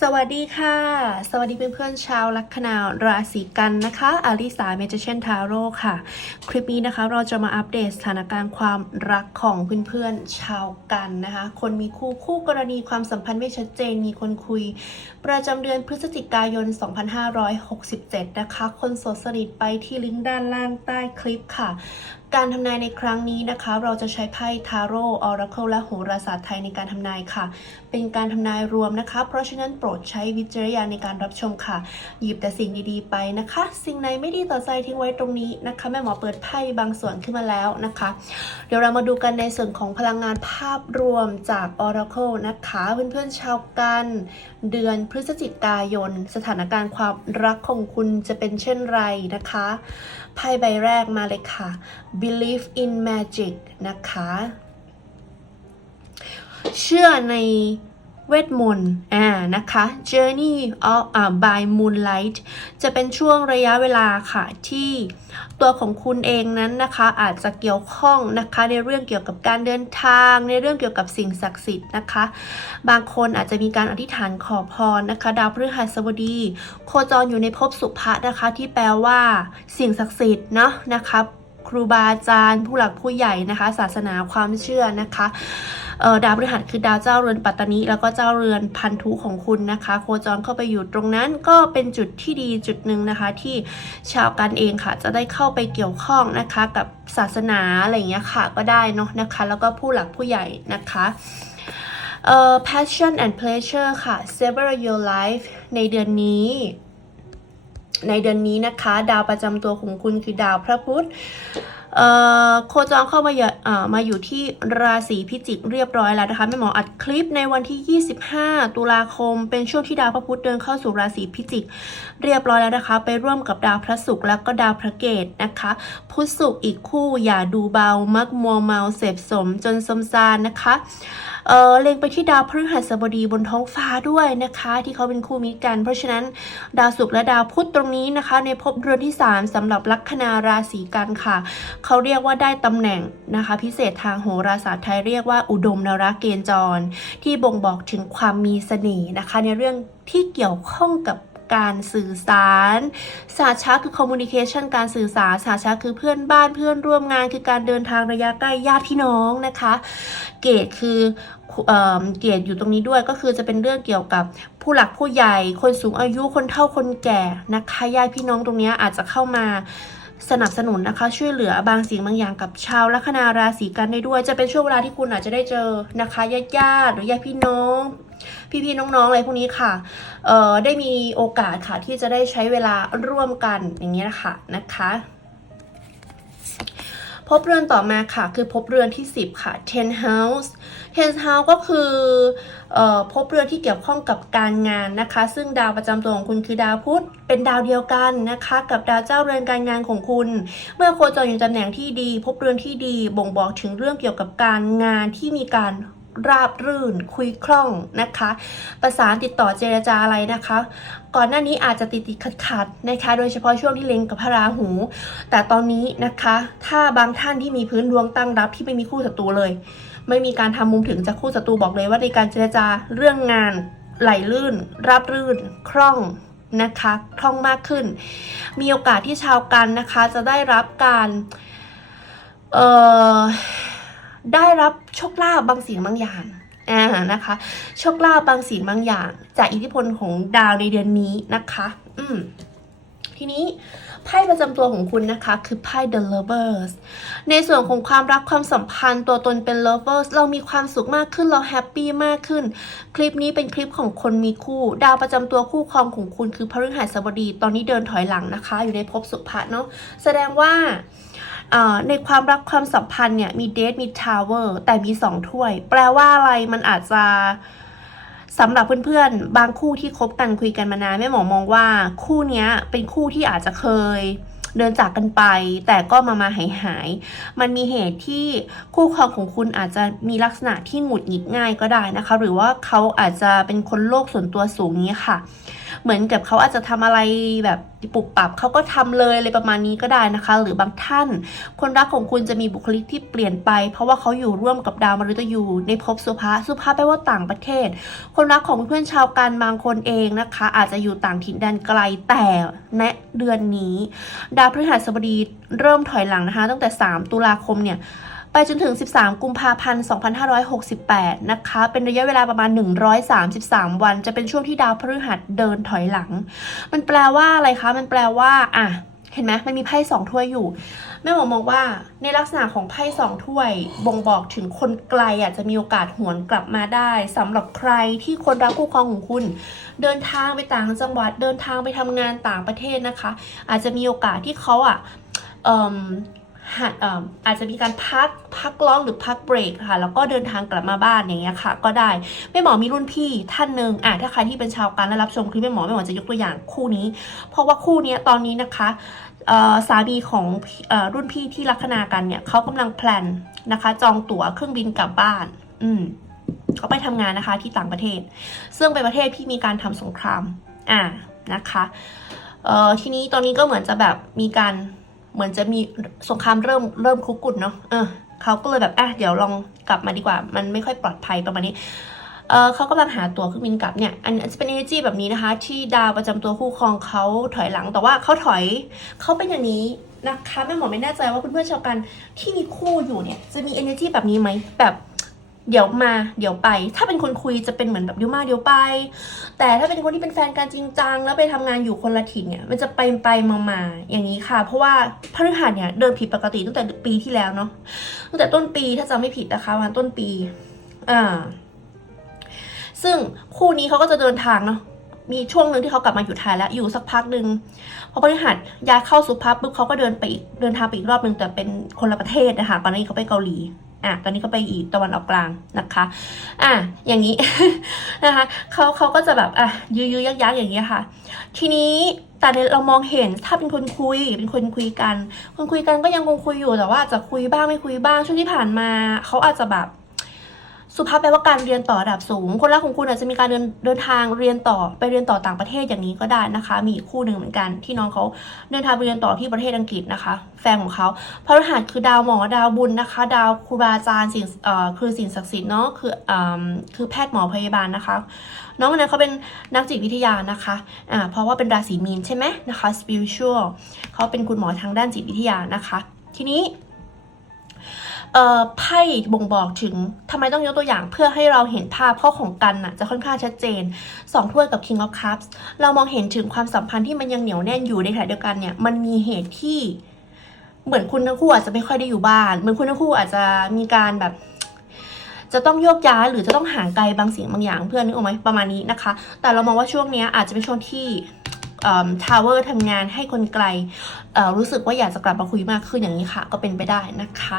สวัสดีค่ะ สวัสดีเพื่อนๆชาวลัคนาราศีกันนะคะอาริสาเมจเชนทาโร่ค่ะ คลิปนี้นะคะเราจะมาอัปเดตสถานการณ์ความรักของเพื่อนๆชาวกันนะคะ คนมีคู่คู่กรณีความสัมพันธ์ไม่ชัดเจนมีคนคุย ประจำเดือนพฤศจิกายน 2567 นะคะ คนโสดสนิทไปที่ลิงก์ด้านล่างใต้คลิปค่ะ การทำนายในครั้งนี้นะคะ เราจะใช้ไพ่ทาโร่ออราเคิลและโหราศาสตร์ไทยในการทำนายค่ะ เป็นการทำนายรวมนะคะ เพราะฉะนั้นโปรดใช้วิจารณญาณในการรับชมค่ะ หยิบแต่สิ่งดีๆไปนะคะ สิ่งไหนไม่ดีต่อใจทิ้งไว้ตรงนี้นะคะ แม่หมอเปิดไพ่บางส่วนขึ้นมาแล้วนะคะ เดี๋ยวเรามาดูกันในส่วนของพลังงานภาพรวมจาก Oracle นะคะ เพื่อนๆชาวกันเดือนพฤศจิกายน สถานการณ์ความรักของคุณจะเป็นเช่นไรนะคะ ไพ่ใบแรกมาเลยค่ะ Believe in Magic นะคะ เชื่อใน เวทมนต์อ่านะคะ Journey of อ่า by Moonlight จะเป็นช่วงระยะเวลาค่ะที่ตัวของคุณเองนั้นนะคะอาจจะเกี่ยวข้องนะคะในเรื่องเกี่ยวกับการเดินทาง ในเรื่องเกี่ยวกับสิ่งศักดิ์สิทธิ์นะคะ บางคนอาจจะมีการอธิษฐานขอพรนะคะ ดาวพฤหัสบดี โคจรอยู่ในภพสุภะนะคะที่แปลว่าสิ่งศักดิ์สิทธิ์เนาะนะคะครูบาอาจารย์ ผู้หลักผู้ใหญ่นะคะ ศาสนาความเชื่อนะคะ ดาวพฤหัสคือดาวเจ้าเรือนปัตตานีแล้วก็เจ้าเรือนพันธุของคุณนะคะ โคจรเข้าไปอยู่ตรงนั้นก็เป็นจุดที่ดีจุดหนึ่งนะคะ ที่ชาวกันเองค่ะ จะได้เข้าไปเกี่ยวข้องนะคะ กับศาสนาอะไรอย่างเงี้ยค่ะก็ได้เนาะนะคะ แล้วก็ผู้หลักผู้ใหญ่นะคะเอ่อ passion and pleasure ค่ะ savor your life ในเดือนนี้ในเดือนนี้นะคะ ดาวประจำตัวของคุณคือดาวพระพุธ โคจรเข้ามาอยู่อ่ามาอยู่ที่ราศีพิจิกเรียบร้อยแล้วนะคะแม่หมออัดคลิปในวันที่ 25 ตุลาคม เป็นช่วงที่ดาวพระพุธเดินเข้าสู่ราศีพิจิก เรียบร้อยแล้วนะคะ ไปร่วมกับดาวพระศุกร์แล้วก็ดาวพระเกตนะคะ พุธศุกร์อีกคู่อย่าดูเบามักมัวเมาเสพสมจนสมซานนะคะ เออเล็งไปที่ดาวพฤหัสบดีบนท้องฟ้าด้วยนะคะ ที่เขาเป็นคู่มิตรกัน เพราะฉะนั้นดาวศุกร์และดาวพุธตรงนี้นะคะ ในภพเรือนที่ 3สำหรับลัคนาราศีกันค่ะ เขาเรียกว่าได้ตำแหน่งนะคะ พิเศษทางโหราศาสตร์ไทยเรียกว่าอุดมนราเกณจร ที่บ่งบอกถึงความมีเสน่ห์นะคะ ในเรื่องที่เกี่ยวข้องกับการสื่อสารศาช้าคือ communication การสื่อสารศาช้าคือเพื่อนบ้านเพื่อนร่วมงาน คือการเดินทางระยะใกล้ญาติพี่น้องนะคะ เกตคือ เอ่อเกตอยู่ตรงนี้ด้วยก็คือจะเป็นเรื่องเกี่ยวกับผู้หลักผู้ใหญ่ คนสูงอายุคนเฒ่าคนแก่นะคะญาติพี่น้องตรงนี้อาจจะเข้ามาสนับสนุนนะคะ ช่วยเหลือบางสิ่งบางอย่างกับชาวลัคนาราศีกันได้ด้วย จะเป็นช่วงเวลาที่คุณอาจจะได้เจอนะคะญาติญาติหรือญาติพี่น้อง พี่ๆน้องๆอะไรพวกนี้ค่ะเอ่อได้มีโอกาสค่ะที่จะได้ใช้เวลาร่วมกันอย่างนี้ยนะคะนะคะ พบเรือนต่อมาค่ะ คือพบเรือนที่ 10 ค่ะ ten house ten house ก็คือออพบเรือนที่เกี่ยวข้องกับการงานนะคะ ซึ่งดาวประจำตัวของคุณคือดาวพุธเป็นดาวเดียวกันนะคะ กับดาวเจ้าเรือนการงานของคุณ เมื่อโคจรอยู่ตำแหน่งที่ดี พบเรือนที่ดี บ่งบอกถึงเรื่องเกี่ยวกับการงานที่มีการราบรื่นคุยคล่องนะคะ ประสานติดต่อเจรจาอะไรนะคะ ก่อนหน้านี้อาจจะติดติดขัดขัดนะคะ โดยเฉพาะช่วงที่เล็งกับพระราหู แต่ตอนนี้นะคะ ถ้าบางท่านที่มีพื้นดวงตั้งรับที่ไม่มีคู่ศัตรูเลย ไม่มีการทำมุมถึงจากคู่ศัตรูบอกเลยว่าในการเจรจาเรื่องงานไหลลื่น ราบรื่น คล่องนะคะคล่องมากขึ้น มีโอกาสที่ชาวกันนะคะ จะได้รับการเอ่อได้รับโชคลาภบางสิ่งบางอย่าง อ่านะคะโชคลาภบางสิ่งบางอย่าง จากอิทธิพลของดาวในเดือนนี้นะคะ อืมทีนี้ไพ่ประจำตัวของคุณนะคะคือไพ่ The Lovers ในส่วนของความรักความสัมพันธ์ตัวตนเป็น Lovers เรามีความสุขมากขึ้นเราแฮปปี้มากขึ้น คลิปนี้เป็นคลิปของคนมีคู่ ดาวประจำตัวคู่ครองของคุณคือพฤหัสบดี ตอนนี้เดินถอยหลังนะคะ อยู่ในภพสุภะเนาะแสดงว่า ในความรักความสัมพันธ์เนี่ยมีเดทมีทาวเวอร์แต่มีสองถ้วย แปลว่าอะไรมันอาจจะสำหรับเพื่อนๆ บางคู่ที่คบกันคุยกันมานานแม่หมอมองว่าคู่นี้เป็นคู่ที่อาจจะเคยเดินจากกันไป แต่ก็มามาหายหาย มันมีเหตุที่คู่ครองของคุณอาจจะมีลักษณะที่หงุดหงิดง่ายก็ได้นะคะ หรือว่าเขาอาจจะเป็นคนโลกส่วนตัวสูงนี้ค่ะ เหมือนกับเขาอาจจะทำอะไรแบบปุบปับเขาก็ทำเลยอะไรประมาณนี้ก็ได้นะคะ หรือบางท่าน คนรักของคุณจะมีบุคลิกที่เปลี่ยนไป เพราะว่าเขาอยู่ร่วมกับดาวมฤตยูในภพสุภาสุภาแปลว่าต่างประเทศ คนรักของเพื่อนชาวกันบางคนเองนะคะ อาจจะอยู่ต่างถิ่นแดนไกลแต่ในเดือนนี้ ดาวพฤหัสบดีเริ่มถอยหลังนะคะ ตั้งแต่ 3 ตุลาคมเนี่ย ไปจนถึง 13 กุมภาพันธ์ 2568 นะคะ เป็นระยะเวลาประมาณ 133 วัน จะเป็นช่วงที่ดาวพฤหัสเดินถอยหลัง มันแปลว่าอะไรคะ มันแปลว่า อะ เห็นไหมมันมีไพ่สองถ้วยอยู่แม่หมอมองว่าในลักษณะของไพ่สองถ้วยบ่งบอกถึงคนไกลอาจจะมีโอกาสหวนกลับมาได้สำหรับใครที่คนรักคู่ครองของคุณ เดินทางไปต่างจังหวัดเดินทางไปทำงานต่างประเทศนะคะ อาจจะมีโอกาสที่เขาอะ หัดอาจจะมีการพักพักร้องหรือพักเบรกค่ะแล้วก็เดินทางกลับมาบ้านอย่างเงี้ยค่ะ ก็ได้แม่หมอมีรุ่นพี่ท่านหนึ่งอะถ้าใครที่เป็นชาวการและรับชมคลิปแม่หมอแม่หมอจะยกตัวอย่างคู่นี้ เพราะว่าคู่นี้ตอนนี้นะคะสามีของอรุ่นพี่ที่ลัคนากันเนี่ยเขากำลังแพลนนะคะ จองตั๋วเครื่องบินกลับบ้าน อืมเขาไปทำงานนะคะที่ต่างประเทศ ซึ่งเป็นประเทศที่มีการทำสงคราม อ่านะคะทีนี้ตอนนี้ก็เหมือนจะแบบมีการ เหมือนจะมีสงครามเริ่มเริ่มคุกกุ่นเนาะเออเขาก็เลยแบบอะเดี๋ยวลองกลับมาดีกว่า มันไม่ค่อยปลอดภัยประมาณนี้เออเขากำลังหาตัวเครื่องบินกลับเนี่ย อันจะเป็น energy แบบนี้นะคะ ที่ดาวประจำตัวคู่ครองเขาถอยหลัง แต่ว่าเขาถอยเขาเป็นอย่างนี้นะคะแม่หมอไม่แน่ใจว่าเพื่อนๆชาวกันที่มีคู่อยู่เนี่ยจะมี energy แบบนี้ไหมแบบ เดี๋ยวมาเดี๋ยวไป ถ้าเป็นคนคุยจะเป็นเหมือนแบบเดี๋ยวมาเดี๋ยวไป แต่ถ้าเป็นคนที่เป็นแฟนกันจริงจังแล้วไปทำงานอยู่คนละถิ่นเนี่ยมันจะไปไปมามาอย่างนี้ค่ะ เพราะว่าพฤหัสเนี่ยเดินผิดปกติตั้งแต่ปีที่แล้วเนาะตั้งแต่ต้นปีถ้าจำไม่ผิดนะคะวันต้นปีอ่าซึ่งคู่นี้เขาก็จะเดินทางเนาะมีช่วงหนึ่งที่เขากลับมาอยู่ไทยแล้วอยู่สักพักหนึ่งพอพฤหัสย้ายเข้าสุภาพปุ๊บเขาก็เดินไปอีกเดินทางไปอีกรอบหนึ่งแต่เป็นคนละประเทศนะคะตอนนี้เขาไปเกาหลี อะตอนนี้เขาไปอีกตะวันออกกลางนะคะ อะอย่างนี้ นะคะเขาเขาก็จะแบบอะยื้อยักยักๆอย่างนี้ยค่ะ ทีนี้แต่ในเรามองเห็นถ้าเป็นคนคุยเป็นคนคุยกัน คนคุยกันก็ยังคงคุยอยู่แต่ว่าอาจจะคุยบ้างไม่คุยบ้างช่วงที่ผ่านมาเขาอาจจะแบบ สุภาพแปลว่าการเรียนต่อระดับสูง คนรักของคุณอาจจะมีการเดินเดินทางเรียนต่อไปเรียนต่อต่างประเทศอย่างนี้ก็ได้นะคะ มีอีกคู่หนึ่งเหมือนกัน ที่น้องเขาเดินทางไปเรียนต่อที่ประเทศอังกฤษนะคะ แฟนของเขาพระรหัสคือดาวหมอดาวบุญนะคะ ดาวครูบาอาจารย์สิ่งเอ่อคือสิ่งศักดิ์สิทธิ์เนาะคืออ่คือแพทย์หมอพยาบาลนะคะ น้องคนนั้นเขาเป็นนักจิตวิทยานะคะอ่าเพราะว่าเป็นราศีมีนใช่ไหมนะคะ spiritual เขาเป็นคุณหมอทางด้านจิตวิทยานะคะ ทีนี้ ไพ่บ่งบอกถึงทำไมต้องยกตัวอย่างเพื่อให้เราเห็นภาพเพราะของกันน่ะจะค่อนข้างชัดเจนสองถ้วยกับ King of Cups เรามองเห็นถึงความสัมพันธ์ที่มันยังเหนียวแน่นอยู่ในขณะเดียวกันเนี่ยมันมีเหตุที่เหมือนคุณทั้งคู่อาจจะไม่ค่อยได้อยู่บ้าน เหมือนคุณทั้งคู่อาจจะมีการแบบ จะต้องโยกย้ายหรือจะต้องห่างไกลบางสิ่งบางอย่างเพื่อนนึกออกไหมประมาณนี้นะคะ แต่เรามองว่าช่วงนี้อาจจะเป็นช่วงที่ ทาวเวอร์ทำงานให้คนไกลรู้สึกว่าอยากจะกลับมาคุยมากขึ้นอย่างนี้ค่ะ ก็เป็นไปได้นะคะ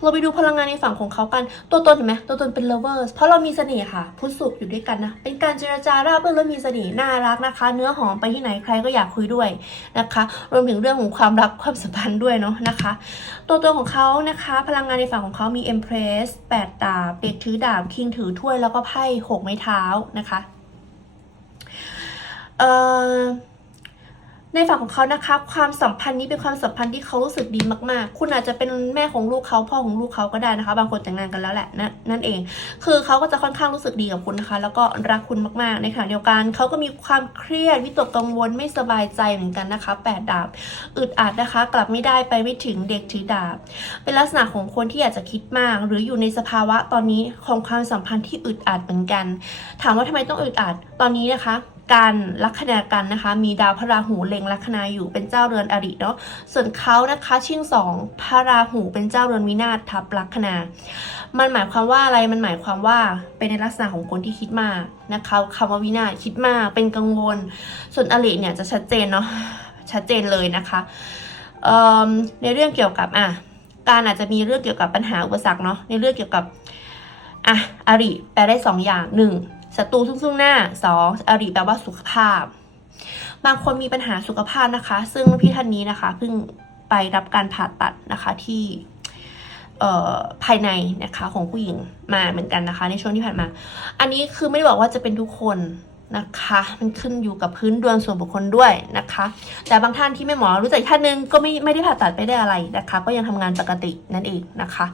เราไปดูพลังงานในฝั่งของเขากันตัวตนเห็นไหมตัวตนเป็น lovers เพราะเรามีเสน่ห์ค่ะพุทธสุขอยู่ด้วยกันนะ เป็นการเจรจาราบรื่นและมีเสน่ห์น่ารักนะคะ เนื้อหอมไปที่ไหนใครก็อยากคุยด้วยนะคะ รวมถึงเรื่องของความรักความสัมพันธ์ด้วยเนาะนะคะ ตัวตนของเขานะคะ พลังงานในฝั่งของเขามี empress 8ดาบเด็กถือดาบคิงถือถ้วยแล้วก็ไพ่หกไม้เท้านะคะเอ่อ ในฝั่งของเขานะคะ ความสัมพันธ์นี้เป็นความสัมพันธ์ที่เขารู้สึกดีมากๆ คุณอาจจะเป็นแม่ของลูกเขาพ่อของลูกเขาก็ได้นะคะ บางคนแต่งงานกันแล้วแหละนะนั่นเอง คือเขาก็จะค่อนข้างรู้สึกดีกับคุณนะคะ แล้วก็รักคุณมากๆในขณะเดียวกันเขาก็มีความเครียดวิตกกังวลไม่สบายใจเหมือนกันนะคะแปดดาบอึดอัดนะคะ กลับไม่ได้ไปไม่ถึงเด็กถือดาบ เป็นลักษณะของคนที่อยาจจะคิดมาก หรืออยู่ในสภาวะตอนนี้ของความสัมพันธ์ที่อึดอัดเหมือนกัน ถามว่าทำไมต้องอึดอัดตอนนี้นะคะ การลัคนากันนะคะ มีดาวพระราหูเล็งลัคนาอยู่เป็นเจ้าเรือนอริเนาะส่วนเขานะคะชิ่งสองพระราหูเป็นเจ้าเรือนวินาศทับลัคนา มันหมายความว่าอะไรมันหมายความว่าเป็นในลักษณะของคนที่คิดมากนะคะคำว่าวินาศคิดมากเป็นกังวล ส่วนอริเนี่ยจะชัดเจนเนาะชัดเจนเลยนะคะในเรื่องเกี่ยวกับอะการอาจจะมีเรื่องเกี่ยวกับปัญหาอุปสรรคเนาะในเรื่องเกี่ยวกับอะอริแปลได้สองอย่างหนึ่ง ศัตรูซึ่งซึ่งหน้าสองอริแปลว่าสุขภาพ บางคนมีปัญหาสุขภาพนะคะ ซึ่งพี่ท่านนี้นะคะเพิ่งไปรับการผ่าตัดนะคะที่ภายในนะคะของผู้หญิงมาเหมือนกันนะคะ ในช่วงที่ผ่านมา อันนี้คือไม่ได้บอกว่าจะเป็นทุกคนนะคะ มันขึ้นอยู่กับพื้นดวงส่วนบุคคลด้วยนะคะ แต่บางท่านที่ไม่หมอรู้จักท่านหนึงก็ไม่ไม่ได้ผ่าตัดไม่ได้อะไรนะคะ ก็ยังทำงานปกตินั่นเองนะคะ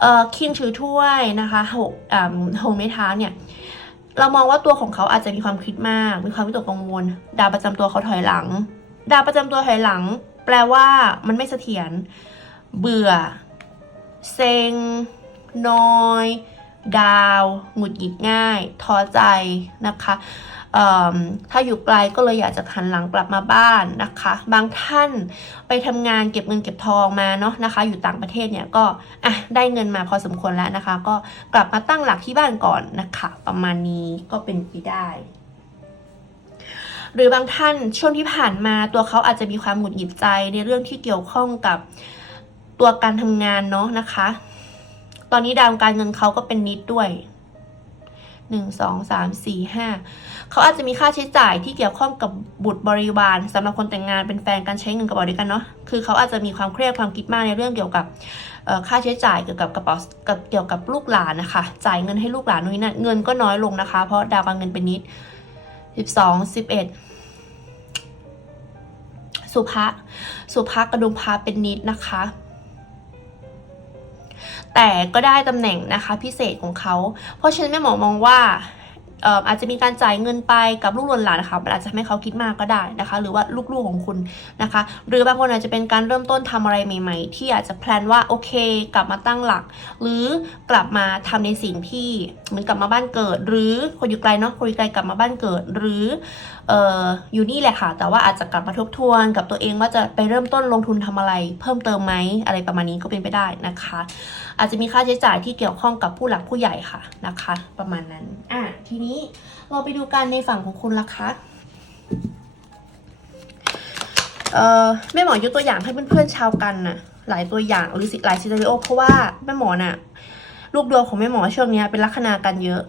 เอ่อคิงถือถ้วยนะคะหกอ่าหงไม้เท้าเนี่ย เรามองว่าตัวของเขาอาจจะมีความคิดมาก มีความวิตกกังวล ดาวประจำตัวเขาถอยหลัง ดาวประจำตัวถอยหลัง แปลว่ามันไม่เสถียร เบื่อ เซ็ง นอย ดาว หงุดหงิดง่าย ท้อใจนะคะ ถ้าอยู่ไกลก็เลยอยากจะหันหลังกลับมาบ้านนะคะ บางท่านไปทำงานเก็บเงินเก็บทองมาเนาะนะคะ อยู่ต่างประเทศเนี่ยก็อะได้เงินมาพอสมควรแล้วนะคะ ก็กลับมาตั้งหลักที่บ้านก่อนนะคะ ประมาณนี้ก็เป็นไปได้หรือบางท่านช่วงที่ผ่านมาตัวเขาอาจจะมีความหงุดหงิดใจในเรื่องที่เกี่ยวข้องกับตัวการทำงานเนาะนะคะ ตอนนี้ดาวการเงินเขาก็เป็นนิดด้วยหนึ่งสองสามสี่ห้า เขาอาจจะมีค่าใช้จ่ายที่เกี่ยวข้องกับบุตรบริวารสำหรับคนแต่งงานเป็นแฟนกันใช้เงินกระเป๋าด้วยกันเนาะคือเขาอาจจะมีความเครียดความคิดมากในเรื่องเกี่ยวกับค่าใช้จ่ายเกี่ยวกับกระเป๋าเกี่ยวกับลูกหลานนะคะ จ่ายเงินให้ลูกหลานนู่นนั่นเงินก็น้อยลงนะคะ เพราะดาวการเงินเป็นนิดสิบสองสิบเอ็ดสุภะสุภะกระดุมพาเป็นนิดนะคะ แต่ก็ได้ตำแหน่งนะคะพิเศษของเขา เพราะฉะนั้นแม่หมอมองว่า อาจจะมีการจ่ายเงินไปกับลูกหลานนะคะอาจจะทำให้เขาคิดมากก็ได้นะคะ หรือว่าลูกๆของคุณนะคะ หรือบางคนอาจจะเป็นการเริ่มต้นทำอะไรใหม่ ๆ ที่อาจจะแพลนว่าโอเค กลับมาตั้งหลัก หรือกลับมาทำในสิ่งที่เหมือนกลับมาบ้านเกิด หรือคนอยู่ไกลเนาะคนอยู่ไกลกลับมาบ้านเกิด หรืออ่ออยู่นี่แหละค่ะ แต่ว่าอาจจะกลับมาทบทวนกับตัวเองว่าจะไปเริ่มต้นลงทุนทำอะไร เพิ่มเติมไหมอะไรประมาณนี้ก็เป็นไปได้นะคะ อาจจะมีค่าใช้จ่ายที่เกี่ยวข้องกับผู้หลักผู้ใหญ่ค่ะนะคะ ประมาณนั้นอะทีนี้เราไปดูกันในฝั่งของคุณละคะเออแม่หมอยกตัวอย่างให้เพื่อนๆชาวกันน่ะหลายตัวอย่างหรือหลายซีนาริโอเพราะว่าแม่หมอน่ะลูกดวงของแม่หมอช่วงนี้เป็นลัคนากันเยอะ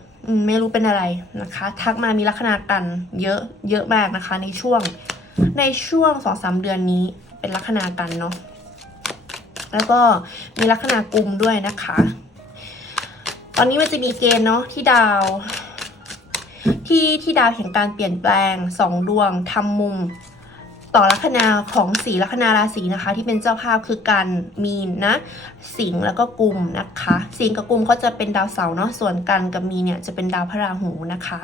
ไม่รู้เป็นอะไรนะคะ ทักมามีลัคนากันเยอะเยอะมากนะคะ ในช่วงในช่วงสองสามเดือนนี้เป็นลัคนากันเนาะแล้วก็มีลัคนากลุ่มด้วยนะคะ ตอนนี้มันจะมีเกณฑ์เนาะที่ดาว ที่ที่ดาวแห่งการเปลี่ยนแปลงสองดวงทำมุม ต่อลัคนาของสีลัคนาราศีนะคะ ที่เป็นเจ้าภาพคือกันมีนนะ สิงแล้วก็กุมนะคะ สิงกับกุมก็จะเป็นดาวเสาร์เนาะส่วนกันกับมีเนี่ยจะเป็นดาวพระราหูนะคะ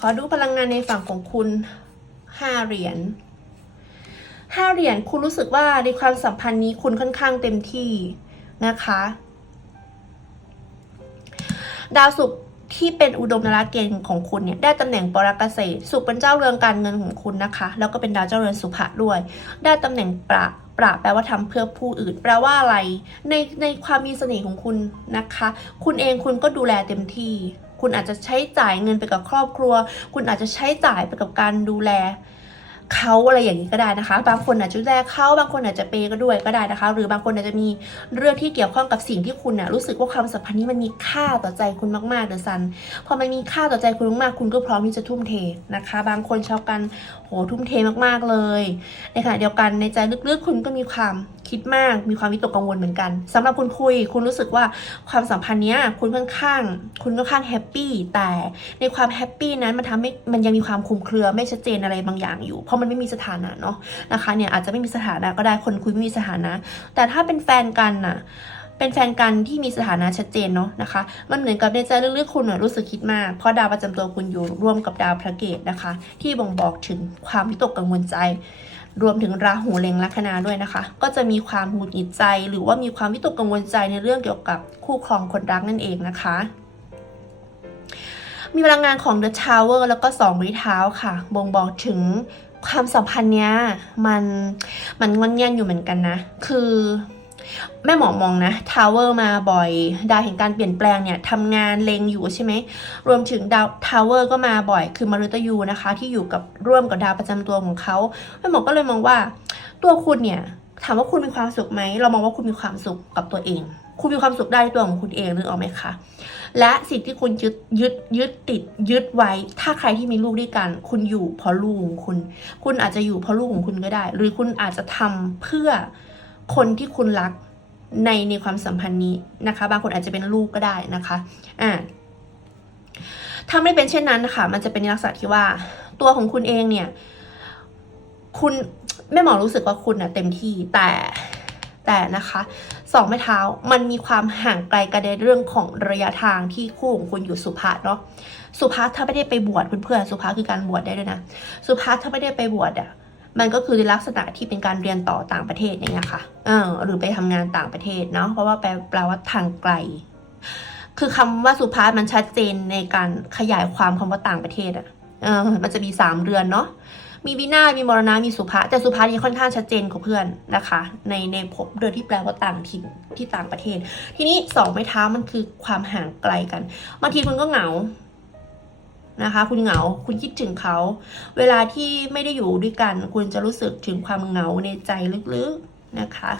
ขอดูพลังงานในฝั่งของคุณห้าเหรียญห้าเหรียญคุณรู้สึกว่าในความสัมพันธ์นี้คุณค่อนข้างเต็มที่นะคะ ดาวศุกร์ที่เป็นอุดมนราเกณฑ์ของคุณเนี่ยได้ตำแหน่งปรกเกษตรศุกร์เป็นเจ้าเรือนการเงินของคุณนะคะ แล้วก็เป็นดาวเจ้าเรือนสุภะด้วย ได้ตำแหน่งประประแปลว่าทำเพื่อผู้อื่น แปลว่าอะไร ในในความมีเสน่ห์ของคุณนะคะ คุณเองคุณก็ดูแลเต็มที่ คุณอาจจะใช้จ่ายเงินไปกับครอบครัว คุณอาจจะใช้จ่ายไปกับการดูแลเขาอะไรอย่างนี้ก็ได้นะคะ บางคนอาจจะดูแลเขาบางคนอาจจะเปย์ก็ด้วยก็ได้นะคะ หรือบางคนอาจจะมีเรื่องที่เกี่ยวข้องกับสิ่งที่คุณน่ะรู้สึกว่าความสัมพันธ์นี้มันมีค่าต่อใจคุณมากๆเดอะซันพอมันมีค่าต่อใจคุณมากๆคุณก็พร้อมที่จะทุ่มเทนะคะ บางคนชอบกัน โหทุ่มเทมากๆเลยในขณะเดียวกันในใจลึกๆ คุณก็มีความคิดมาก มีความวิตกกังวลเหมือนกันสำหรับคุณคุย คุณรู้สึกว่าความสัมพันธ์เนี้ยคุณค่อนข้าง คุณค่อนข้างแฮปปี้แต่ในความแฮปปี้นั้นมันทำให้มันยังมีความคลุมเครือไม่ชัดเจนอะไรบางอย่างอยู่ เพราะมันไม่มีสถานะเนาะนะคะเนี่ยอาจจะไม่มีสถานะก็ได้คนคุยไม่มีสถานะ แต่ถ้าเป็นแฟนกันน่ะ เป็นแฟนกันที่มีสถานะชัดเจนเนาะนะคะ มันเหมือนกับในใจลึกๆคุณรู้สึกคิดมาก เพราะดาวประจำตัวคุณอยู่ร่วมกับดาวพระเกตนะคะ ที่บ่งบอกถึงความวิตกกังวลใจ รวมถึงราหูเล็งลัคนาด้วยนะคะ ก็จะมีความหงุดหงิดใจ หรือว่ามีความวิตกกังวลใจในเรื่องเกี่ยวกับคู่ครองคนรักนั่นเองนะคะมีพลังงานของ The Tower แล้วก็สองริเท้าค่ะ บ่งบอกถึงความสัมพันธ์เนี้ยมันมันงอนแงนอยู่เหมือนกันนะ คือ แม่หมอมองนะทาวเวอร์มาบ่อย ดาวแห่งการเปลี่ยนแปลงเนี่ยทำงานเลงอยู่ใช่ไหมรวมถึงดาวทาวเวอร์ก็มาบ่อย คือมฤตยูนะคะ ที่อยู่กับร่วมกับดาวประจำตัวของเขาแม่หมอก็เลยมองว่า ตัวคุณเนี่ยถามว่าคุณมีความสุขไหมเรามองว่าคุณมีความสุขกับตัวเอง คุณมีความสุขได้ตัวของคุณเองนึกออกไหมคะและสิ่งที่คุณยึดยึดยึดติดยึดไว้ ถ้าใครที่มีลูกด้วยกัน คุณอยู่เพราะลูกของคุณ คุณอาจจะอยู่เพราะลูกของคุณก็ได้ หรือคุณอาจจะทำเพื่อ คนที่คุณรักในในความสัมพันธ์นี้นะคะ บางคนอาจจะเป็นลูกก็ได้นะคะอ่าถ้าไม่เป็นเช่นนั้นนะคะมันจะเป็นลักษณะที่ว่าตัวของคุณเองเนี่ย คุณแม่หมอรู้สึกว่าคุณน่ะเต็มที่แต่แต่นะคะสองไม้เท้ามันมีความห่างไกลกันในเรื่องของระยะทางที่คู่ของคุณอยู่สุภาษเนาะสุภาษถ้าไม่ได้ไปบวชเพื่อนๆสุภาษคือการบวชได้ด้วยนะ สุภาษถ้าไม่ได้ไปบวชอะ มันก็คือในลักษณะที่เป็นการเรียนต่อต่างประเทศอย่างเงี้ยค่ะเออหรือไปทำงานต่างประเทศเนาะเพราะว่าแปลแปลว่าทางไกล คือคำว่าสุภาษมันชัดเจนในการขยายความคำว่าต่างประเทศอะเออมันจะมีสามเรือนเนาะมีวินาศมีมรณะมีสุภาษแต่สุภาษนี่ค่อนข้างชัดเจนกว่าเพื่อนนะคะ ในในภพเรือนที่แปลว่าต่างถิ่นที่ต่างประเทศ ทีนี้สองไม้เท้ามันคือความห่างไกลกันบางทีคุณก็เหงา นะคะ คุณเหงาคุณคิดถึงเขา เวลาที่ไม่ได้อยู่ด้วยกัน คุณจะรู้สึกถึงความเหงาในใจลึกๆนะคะ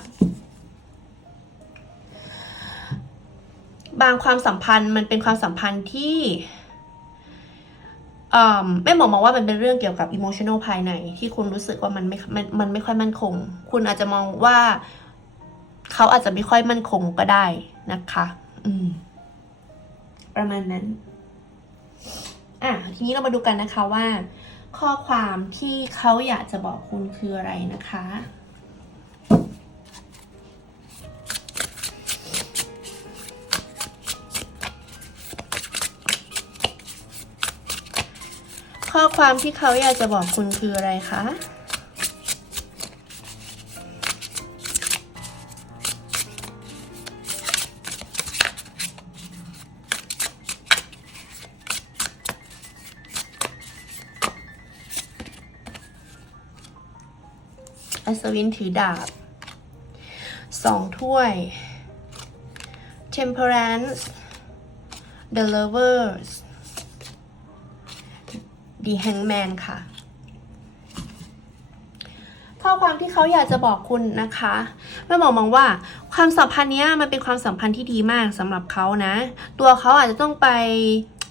บางความสัมพันธ์มันเป็นความสัมพันธ์ที่แม่หมอมองว่ามันเป็นเรื่องเกี่ยวกับ emotional ภายใน ที่คุณรู้สึกว่ามันไม่มันมันไม่ค่อยมั่นคง คุณอาจจะมองว่า เขาอาจจะไม่ค่อยมั่นคงก็ได้นะคะ อืม ประมาณนั้น อะทีนี้เรามาดูกันนะคะว่า ข้อความที่เขาอยากจะบอกคุณคืออะไรนะคะข้อความที่เขาอยากจะบอกคุณคืออะไรคะ อัศวินถือดาบสองถ้วย temperance the lovers the hangman ค่ะ ข้อความที่เขาอยากจะบอกคุณนะคะแม่หมอมองว่าความสัมพันธ์เนี้ยมันเป็นความสัมพันธ์ที่ดีมากสำหรับเขานะ ตัวเขาอาจจะต้องไป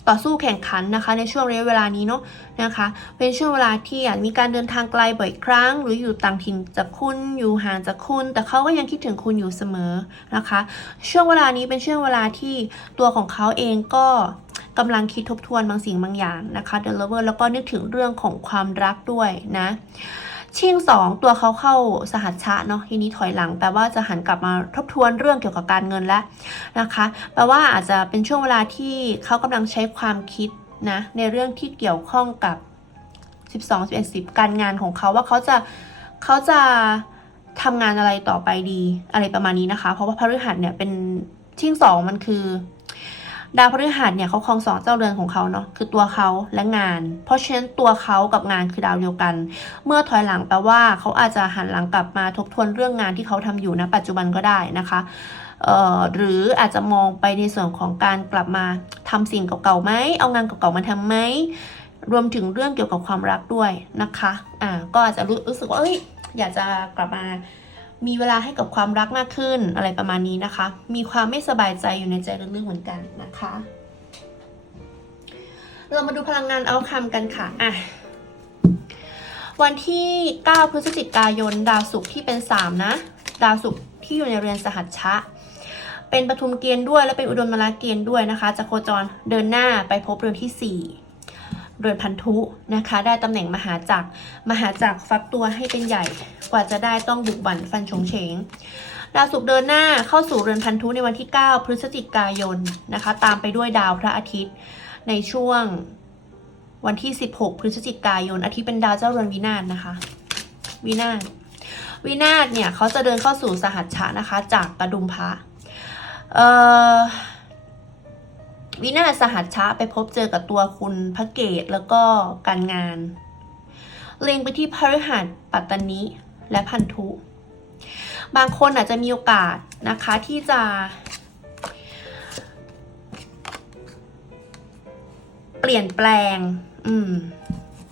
ต่อสู้แข่งขันนะคะ ในช่วงระยะเวลานี้เนาะนะคะ เป็นช่วงเวลาที่อาจมีการเดินทางไกลบ่อยครั้ง หรืออยู่ต่างถิ่นจากคุณอยู่ห่างจากคุณ แต่เขาก็ยังคิดถึงคุณอยู่เสมอนะคะ ช่วงเวลานี้เป็นช่วงเวลาที่ตัวของเขาเองก็กำลังคิดทบทวนบางสิ่งบางอย่างนะคะ The Lover แล้วก็นึกถึงเรื่องของความรักด้วยนะ ชิงสองตัวเขาเข้าสหัชชะเนาะทีนี้ถอยหลังแปลว่าจะหันกลับมาทบทวนเรื่องเกี่ยวกับการเงินแล้วนะคะแปลว่าอาจจะเป็นช่วงเวลาที่เขากำลังใช้ความคิดนะในเรื่องที่เกี่ยวข้องกับ 12 11 10 การงานของเขาว่าเขาจะเขาจะทำงานอะไรต่อไปดีอะไรประมาณนี้นะคะ เพราะว่าพฤหัสเนี่ยเป็นชิงสองมันคือ ดาวพฤหัสเนี่ยเขาครองสองเจ้าเรือนของเขาเนาะคือตัวเขาและงาน เพราะฉะนั้นตัวเขากับงานคือดาวเดียวกัน เมื่อถอยหลังแปลว่าเขาอาจจะหันหลังกลับมาทบทวนเรื่องงานที่เขาทำอยู่นะปัจจุบันก็ได้นะคะหรืออาจจะมองไปในส่วนของการกลับมาทำสิ่งเก่าๆไหมเอางานเก่าๆมาทำไหมรวมถึงเรื่องเกี่ยวกับความรักด้วยนะคะอ่าก็อาจจะรู้รู้สึกว่าเอ้ยอยากจะกลับมา มีเวลาให้กับความรักมากขึ้นอะไรประมาณนี้นะคะ มีความไม่สบายใจอยู่ในใจลึกๆเหมือนกันนะคะ เรามาดูพลังงานเอาคำกันค่ะอะวันที่ 9 พฤศจิกายน ดาวศุกร์ที่เป็น 3 นะ ดาวศุกร์ที่อยู่ในเรือนสหัชชะ เป็นปทุมเกณฑ์ด้วยและเป็นอุดมมลาเกณฑ์ด้วยนะคะ จะโคจรเดินหน้าไปพบเรือนที่ 4 เรือนพันธุนะคะ ได้ตำแหน่งมหาจักรมหาจักรฟักตัวให้เป็นใหญ่ กว่าจะได้ต้องบุกบั่นฟันชงเฉงดาวศุกร์เดินหน้าเข้าสู่เรือนพันธุในวันที่ 9 พฤศจิกายนนะคะ ตามไปด้วยดาวพระอาทิตย์ ในช่วงวันที่ 16 พฤศจิกายน อาทิตย์เป็นดาวเจ้าเรือนวินาศนะคะวินาศวินาศเนี่ยเขาจะเดินเข้าสู่สหัชชะนะคะ จากกระดุมพระเอ่อ วินาสหัชชะไปพบเจอกับตัวคุณพระเกตแล้วก็การงาน เล็งไปที่พฤหัสปัตตานิและพันธุ บางคนอาจจะมีโอกาสนะคะที่จะ เปลี่ยนแปลง อืม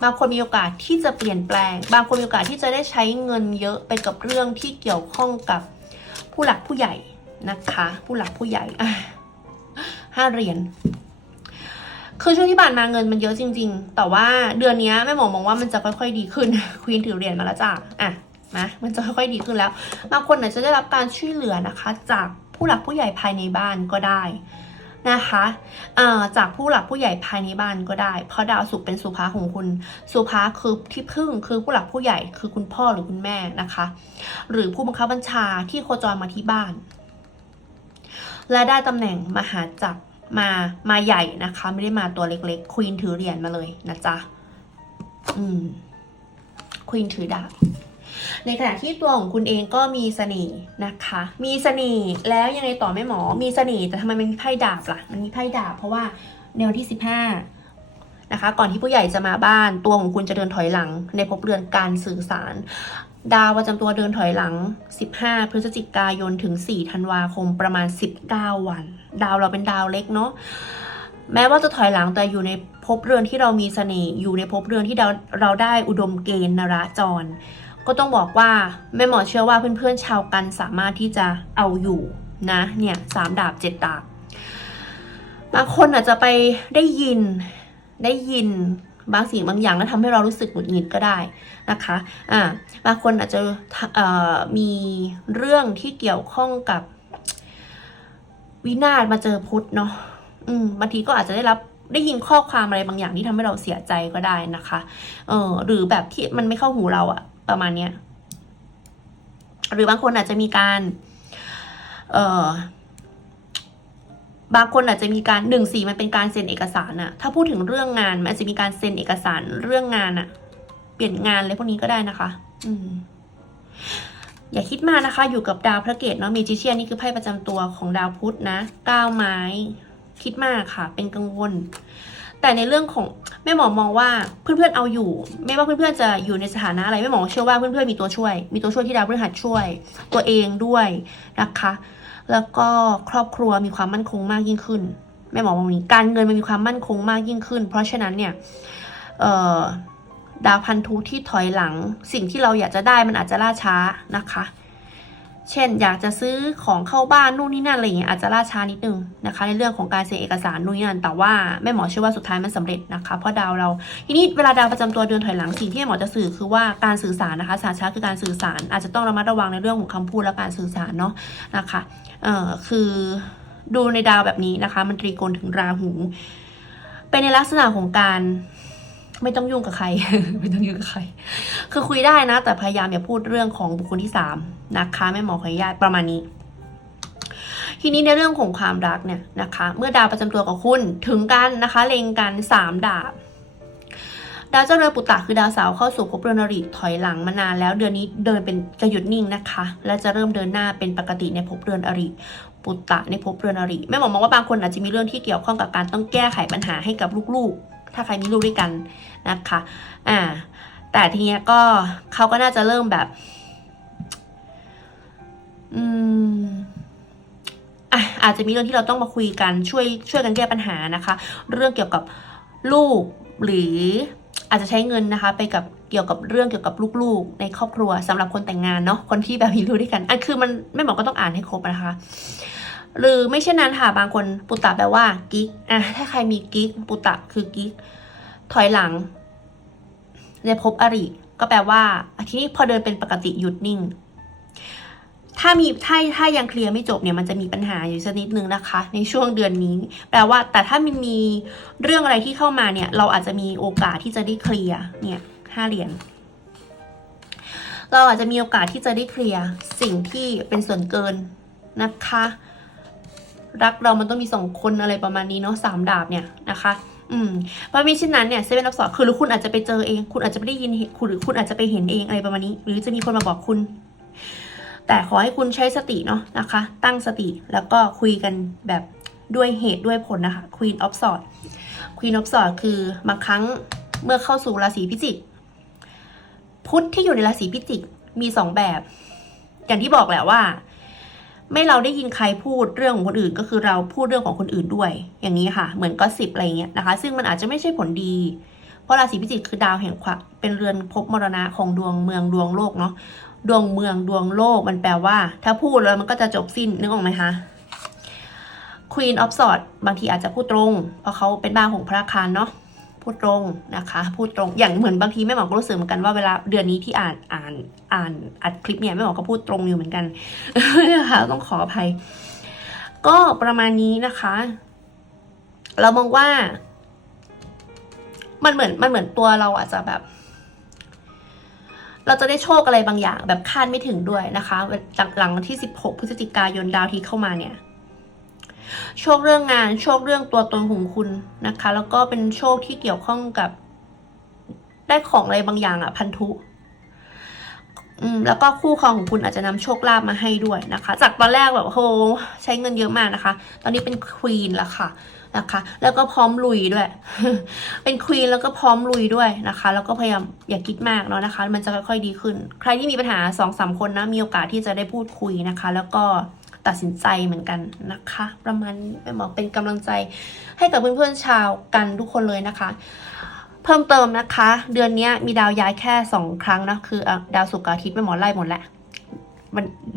บางคนมีโอกาสที่จะเปลี่ยนแปลง บางคนมีโอกาสที่จะได้ใช้เงินเยอะไปกับเรื่องที่เกี่ยวข้องกับผู้หลักผู้ใหญ่นะคะ ผู้หลักผู้ใหญ่อะ ห้าเหรียญคือช่วงที่ผ่านมาเงินมันเยอะจริง ๆ แต่ว่าเดือนนี้แม่หมอมองว่ามันจะค่อยๆดีขึ้นควีนถือเหรียญมาแล้วจ้ะอะนะมันจะค่อยๆดีขึ้นแล้วบางคนอาจจะได้รับการช่วยเหลือนะคะ จากผู้หลักผู้ใหญ่ภายในบ้านก็ได้นะคะจากผู้หลักผู้ใหญ่ภายในบ้านก็ได้ เพราะดาวศุกร์เป็นสุภาของคุณ สุภาคือที่พึ่งคือผู้หลักผู้ใหญ่คือคุณพ่อหรือคุณแม่นะคะ หรือผู้บังคับบัญชาที่โคจรมาที่บ้าน และได้ตำแหน่งมหาจักรมามาใหญ่นะคะ ไม่ได้มาตัวเล็กๆควีนถือเหรียญมาเลยนะจ๊ะอืมควีนถือดาบในขณะที่ตัวของคุณเองก็มีเสน่ห์นะคะ มีเสน่ห์แล้วยังไงต่อแม่หมอ มีเสน่ห์แต่ทำไมมันมีไพ่ดาบล่ะ มันมีไพ่ดาบเพราะว่าในวันที่ 15 นะคะ ก่อนที่ผู้ใหญ่จะมาบ้าน ตัวของคุณจะเดินถอยหลัง ในภพเรือนการสื่อสาร ดาวประจำตัวเดินถอยหลัง 15 พฤศจิกายนถึง 4 ธันวาคมประมาณ 19 วัน ดาวเราเป็นดาวเล็กเนาะแม้ว่าจะถอยหลังแต่อยู่ในภพเรือนที่เรามีเสน่ห์อยู่ในภพเรือนที่เราเราได้อุดมเกณฑ์นราจร ก็ต้องบอกว่าแม่หมอเชื่อว่าเพื่อนๆชาวกันสามารถที่จะเอาอยู่นะเนี่ยสามดาบเจ็ดดาบบางคนอาจจะไปได้ยินได้ยิน บางสิ่งบางอย่างแล้วทำให้เรารู้สึกหงุดหงิดก็ได้นะคะอ่าบางคนอาจจะมีเรื่องที่เกี่ยวข้องกับวินาศมาเจอพุทธเนาะอืมบางทีก็อาจจะได้รับได้ยินข้อความอะไรบางอย่างที่ทำให้เราเสียใจก็ได้นะคะ เออหรือแบบที่มันไม่เข้าหูเราอะประมาณเนี้ย หรือบางคนอาจจะมีการ เออ บางคนอาจจะมีการหนึ่งสี่มันเป็นการเซ็นเอกสารอะถ้าพูดถึงเรื่องงานมันอาจจะมีการเซ็นเอกสารเรื่องงานอะเปลี่ยนงานอะไรพวกนี้ก็ได้นะคะ อืม อย่าคิดมากนะคะ อยู่กับดาวพระเกตเนาะเมจิเชียนนี่คือไพ่ประจำตัวของดาวพุธนะก้าวไม้ คิดมากค่ะ เป็นกังวล แต่ในเรื่องของแม่หมอมองว่าเพื่อนๆเอาอยู่ ไม่ว่าเพื่อนๆจะอยู่ในสถานะอะไรแม่หมอเชื่อว่าเพื่อนๆมีตัวช่วย มีตัวช่วยที่ดาวพฤหัสช่วย ตัวเองด้วยนะคะ แล้วก็ครอบครัวมีความมั่นคงมากยิ่งขึ้นแม่หมอมองนี้การเงินมันมีความมั่นคงมากยิ่งขึ้น เพราะฉะนั้นเนี่ยเอ่อดาวพันธุที่ถอยหลัง สิ่งที่เราอยากจะได้มันอาจจะล่าช้านะคะ เช่นอยากจะซื้อของเข้าบ้านนู่นนี่นั่นอะไรอย่างเงี้ยอาจจะล่าช้านิดนึงนะคะ ในเรื่องของการเซ็นเอกสารนู่นนี่นั่นแต่ว่าแม่หมอเชื่อว่าสุดท้ายมันสำเร็จนะคะเพราะดาวเราทีนี้เวลาดาวประจำตัวเดินถอยหลังสิ่งที่แม่หมอจะสื่อคือว่าการสื่อสารนะคะสาช้าคือการสื่อสาร อาจจะต้องระมัดระวังในเรื่องของคำพูดและการสื่อสารเนาะนะคะ คือดูในดาวแบบนี้นะคะ มันตรีโกณถึงราหู เป็นในลักษณะของการไม่ต้องยุ่งกับใคร ไม่ต้องยุ่งกับใคร คือคุยได้นะ แต่พยายามอย่าพูดเรื่องของบุคคลที่สามนะคะแม่หมอขออนุญาตประมาณนี้ ทีนี้ในเรื่องของความรักเนี่ยนะคะ เมื่อดาวประจำตัวกับคุณถึงกันนะคะ เลงกันสามดาบ ดาวเจ้าเรือนปุตตะคือดาวเสาร์เข้าสู่ภพเรือนอริถอยหลังมานานแล้วเดือนนี้เดินเป็นจะหยุดนิ่งนะคะ และจะเริ่มเดินหน้าเป็นปกติในภพเรือนอริปุตตะในภพเรือนอริแม่หมอมองว่าบางคนอาจจะมีเรื่องที่เกี่ยวข้องกับการต้องแก้ไขปัญหาให้กับลูกๆ ถ้าใครมีลูกด้วยกันนะคะอ่าแต่ทีเนี้ยก็เขาก็น่าจะเริ่มแบบอืมอะอาจจะมีเรื่องที่เราต้องมาคุยกันช่วยช่วยกันแก้ปัญหานะคะ เรื่องเกี่ยวกับลูกหรือ อาจจะใช้เงินนะคะไปกับเกี่ยวกับเรื่องเกี่ยวกับลูกๆ ในครอบครัวสำหรับคนแต่งงานเนาะคนที่แบบมีลูกด้วยกันอันคือมันไม่หมอก็ต้องอ่านให้ครบนะคะหรือไม่เช่นนั้นค่ะบางคนปุตตะแปลว่ากิ๊กอะถ้าใครมีกิ๊กปุตตะคือกิ๊กถอยหลังได้พอริก็แปลว่าทีนี้พอเดินเป็นปกติหยุดนิ่ง ถ้ามีถ้าถ้ายังเคลียร์ไม่จบเนี่ยมันจะมีปัญหาอยู่สักนิดนึงนะคะ ในช่วงเดือนนี้ แปลว่าแต่ถ้ามันมีเรื่องอะไรที่เข้ามาเนี่ย เราอาจจะมีโอกาสที่จะได้เคลียร์เนี่ยห้าเหรียญเราอาจจะมีโอกาสที่จะได้เคลียร์สิ่งที่เป็นส่วนเกินนะคะ รักเรามันต้องมีสองคนอะไรประมาณนี้เนาะสามดาบเนี่ยนะคะอืมเพราะมีเช่นนั้นเนี่ยเซเว่นอักษรคือหรือคุณอาจจะไปเจอเอง คุณอาจจะไม่ได้ยินคุณหรือคุณอาจจะไปเห็นเองอะไรประมาณนี้ หรือจะมีคนมาบอกคุณ แต่ขอให้คุณใช้สติเนาะนะคะ ตั้งสติแล้วก็คุยกันแบบด้วยเหตุด้วยผลนะคะ Queen of Swords Queen of Swords คือบางครั้งเมื่อเข้าสู่ราศีพิจิก พุธที่อยู่ในราศีพิจิกมีสองแบบ อย่างที่บอกแหละว่า ไม่เราได้ยินใครพูดเรื่องของคนอื่น ก็คือเราพูดเรื่องของคนอื่นด้วย อย่างนี้ค่ะ เหมือนก็สิบอะไรเงี้ยนะคะ ซึ่งมันอาจจะไม่ใช่ผลดี เพราะราศีพิจิกคือดาวแห่งความเป็นเรือนภพมรณะของดวงเมืองดวงโลกเนาะ ดวงเมืองดวงโลกมันแปลว่า ถ้าพูดแล้วมันก็จะจบสิ้นนึกออกไหมคะ Queen of Swords บางทีอาจจะพูดตรง เพราะเขาเป็นบ้านของพระคารเนาะพูดตรงนะคะ พูดตรงอย่างเหมือนบางทีแม่หมอก็รู้สึกเหมือนกันว่าเวลาเดือนนี้ที่อ่านอ่านอ่านอัดคลิปเนี่ยแม่หมอก็พูดตรงอยู่เหมือนกันนะคะต้องขออภัย ก็ประมาณนี้นะคะ เรามองว่า มันเหมือนมันเหมือนตัวเราอาจจะแบบ เราจะได้โชคอะไรบางอย่าง แบบคาดไม่ถึงด้วยนะคะหลังหลังวันที่ 16 พฤศจิกายนดาวที่เข้ามาเนี่ย โชคเรื่องงานโชคเรื่องตัวตนของคุณนะคะ แล้วก็เป็นโชคที่เกี่ยวข้องกับ ได้ของอะไรบางอย่างอะพันธุอืมแล้วก็คู่ครองของคุณอาจจะนำโชคลาภมาให้ด้วยนะคะ จากตอนแรกแบบโหใช้เงินเยอะมากนะคะ ตอนนี้เป็นควีนแล้วค่ะ นะคะ แล้วก็พร้อมลุยด้วย เป็นควีนแล้วก็พร้อมลุยด้วยนะคะ แล้วก็พยายามอย่าคิดมากเนาะนะคะ มันจะค่อยๆดีขึ้น ใครที่มีปัญหาสองสามคนนะมีโอกาสที่จะได้พูดคุยนะคะ แล้วก็ตัดสินใจเหมือนกันนะคะ ประมาณนี้เป็นหมอเป็นกำลังใจให้กับเพื่อนๆชาวกันทุกคนเลยนะคะ เพิ่มเติมนะคะ เดือนนี้มีดาวย้ายแค่สองครั้งนะคืออดาวศุกร์อาทิตย์ไปหมอไล่หมดแหละ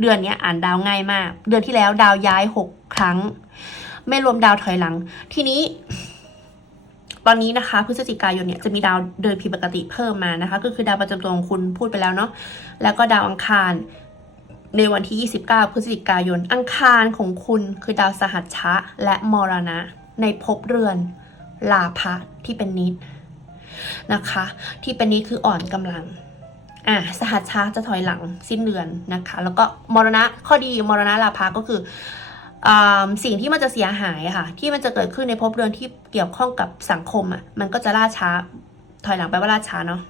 เดือนนี้อ่านดาวง่ายมาก เดือนที่แล้วดาวย้ายหกครั้ง ไม่รวมดาวถอยหลัง ทีนี้ ตอนนี้นะคะ พฤศจิกายนเนี่ยจะมีดาวเดินผิดปกติเพิ่มมานะคะ ก็คือดาวประจำตัวของคุณพูดไปแล้วเนาะแล้วก็ดาวอังคารในวันที่ 29 พฤศจิกายน อังคารของคุณคือดาวสหัชชะ และมรณะ ในภพเรือน ลาภะที่เป็นนิดนะคะ ที่เป็นนี้คืออ่อนกำลังอะสหัสชาจะถอยหลังสิ้นเดือนนะคะ แล้วก็มรณะข้อดีมรณะลาภาก็คือ สิ่งที่มันจะเสียหายค่ะ ที่มันจะเกิดขึ้นในภพเดือนที่เกี่ยวข้องกับสังคมอะมันก็จะล่าช้า ถอยหลังไปว่าล่าช้าเนาะ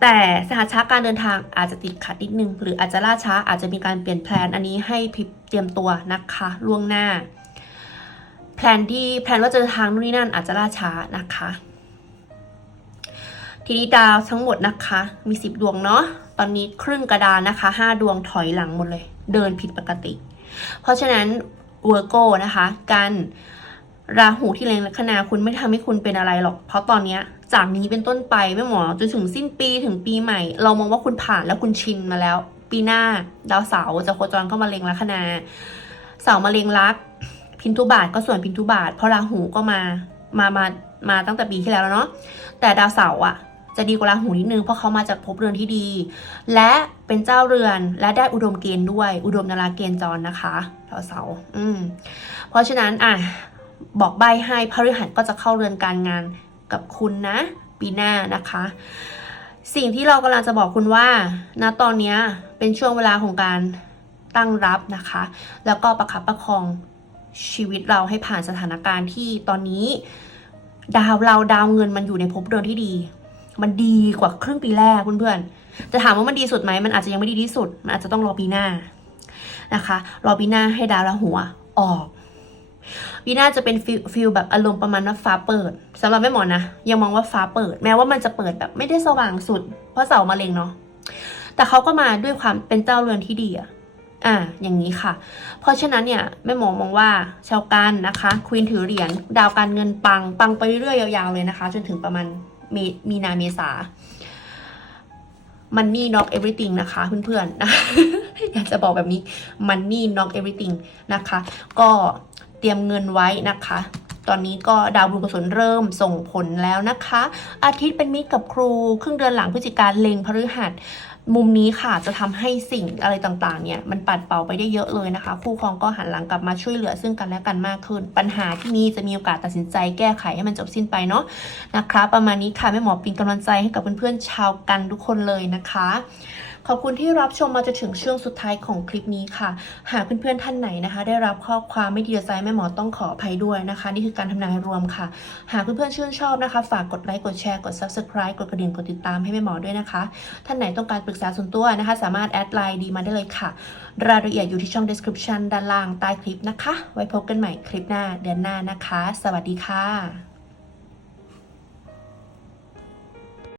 แต่สหัสชาการเดินทางอาจจะติดขัดนิดนึง หรืออาจจะล่าช้าอาจจะมีการเปลี่ยนแปลนอันนี้ให้พิบเตรียมตัวนะคะล่วงหน้าแพลนที่แพลนว่าจะทางนู่นนี่นั่นอาจจะล่าช้านะคะ ทีนี้ดาวทั้งหมดนะคะ มี10ดวงเนาะตอนนี้ครึ่งกระดานนะคะ5ดวงถอยหลังหมดเลย เดินผิดปกติ เพราะฉะนั้นเวอร์โกนะคะการราหูที่เล็งลัคนาคุณไม่ทำให้คุณเป็นอะไรหรอก เพราะตอนเนี้ยจากนี้เป็นต้นไปไม่หมอจนถึงสิ้นปีถึงปีใหม่ เรามองว่าคุณผ่านแล้วคุณชินมาแล้ว ปีหน้า ดาวเสาร์จะโคจรเข้ามาเล็งลัคนา เสาร์มาเล็งลัก พินทุบาทก็ส่วนพินทุบาท เพราะราหูก็มามามามาตั้งแต่ปีที่แล้วแล้วเนาะแต่ดาวเสาร์อะ จะดีกว่าราหูนิดนึงเพราะเขามาจากภพเรือนที่ดี และเป็นเจ้าเรือนและได้อุดมเกณฑ์ด้วย อุดมนาราเกณฑ์จรนะคะดาวเสาร์อืมเพราะฉะนั้นอะบอกใบให้พฤหัสก็จะเข้าเรือนการงานกับคุณนะ ปีหน้านะคะ สิ่งที่เรากำลังจะบอกคุณว่าณตอนนี้เป็นช่วงเวลาของการตั้งรับนะคะ แล้วก็ประคับประคองชีวิตเราให้ผ่านสถานการณ์ที่ตอนนี้ ดาวเราดาวเงินมันอยู่ในภพเดือนที่ดี มันดีกว่าครึ่งปีแรกเพื่อนๆจะถามว่ามันดีสุดไหมมันอาจจะยังไม่ดีที่สุด มันอาจจะต้องรอปีหน้านะคะ รอปีหน้าให้ดาวราหัวออกปีหน้าจะเป็นฟิลแบบอารมณ์ประมาณว่าฟ้าเปิดสำหรับแม่หมอนะยังมองว่าฟ้าเปิด แม้ว่ามันจะเปิดแบบไม่ได้สว่างสุด เพราะเสามาเลงเนาะแต่เขาก็มาด้วยความเป็นเจ้าเรือนที่ดีอะอ่า อย่างนี้ค่ะ เพราะฉะนั้นเนี่ยแม่หมอมองว่าชาวกันนะคะควีนถือเหรียญดาวการเงินปังปังไปเรื่อยยาวๆเลยนะคะ จนถึงประมาณ มีมีนาเมษา Money knock everything นะคะเพื่อนๆอยากจะบอกแบบนี้ Money knock everything นะคะ ก็เตรียมเงินไว้นะคะ ตอนนี้ก็ดาวบุญกุศลเริ่มส่งผลแล้วนะคะ อาทิตย์เป็นมิตรกับครู ครึ่งเดือนหลังพฤศจิกาเล็งพฤหัส มุมนี้ค่ะจะทำให้สิ่งอะไรต่างๆเนี่ยมันปัดเป่าไปได้เยอะเลยนะคะ คู่ครองก็หันหลังกลับมาช่วยเหลือซึ่งกันและกันมากขึ้น ปัญหาที่มีจะมีโอกาสตัดสินใจแก้ไขให้มันจบสิ้นไปเนาะนะคะ ประมาณนี้ค่ะแม่หมอเป็นกำลังใจให้กับเพื่อนๆชาวกันทุกคนเลยนะคะ ขอบคุณที่รับชมมาจนถึงช่วงสุดท้ายของคลิปนี้ค่ะ หากเพื่อนๆท่านไหนนะคะ ได้รับข้อความไม่ดีใจแม่หมอต้องขออภัยด้วยนะคะ นี่คือการทำนายรวมค่ะ หากเพื่อนๆชื่นชอบนะคะ ฝากกดไลค์กดแชร์กด subscribe กดกระดิ่งกดติดตามให้แม่หมอด้วยนะคะ ท่านไหนต้องการปรึกษาส่วนตัวนะคะ สามารถแอดไลน์ดีมาได้เลยค่ะ รายละเอียดอยู่ที่ช่อง description ด้านล่างใต้คลิปนะคะ ไว้พบกันใหม่คลิปหน้าเดือนหน้านะคะ สวัสดีค่ะ